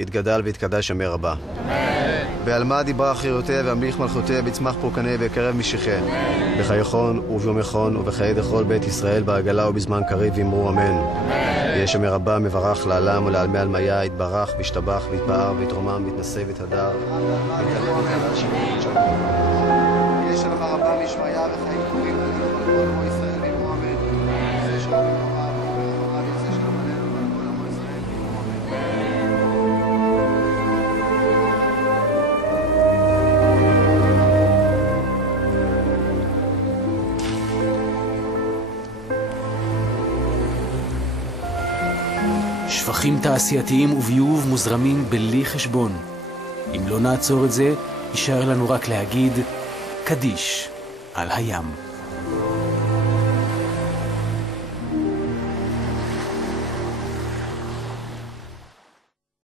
יתגדל ויתקדש שמי רבה. בעלמא דיברה חירותיה והמליך מלכותיה בצמח פורקניה בקרב משיחיה. בחייכון וביום יכון ובחיי דכל בית ישראל בעגלה ובזמן קריב אמרו אמן. יהיה שמי רבה מברך לעלם ולעלמי עלמיה יתברך וישתבח ויתפאר ויתרומם ויתנשא ויתהדר ויתעלה ויתעלה שמי ותשמע. יהיה שמי רבה משמעיה וחיים טובים עלינו ועל כל עמו ישראל ואמרו אמן. יהיה שמי רבה ורחמה ויעשה שלום עלינו ועל כל עמו ישראל ואמרו אמן. שפכים תעשייתיים וביוב מוזרמים בלי חשבון. אם לא נעצור את זה, יישאר לנו רק להגיד קדיש על הים.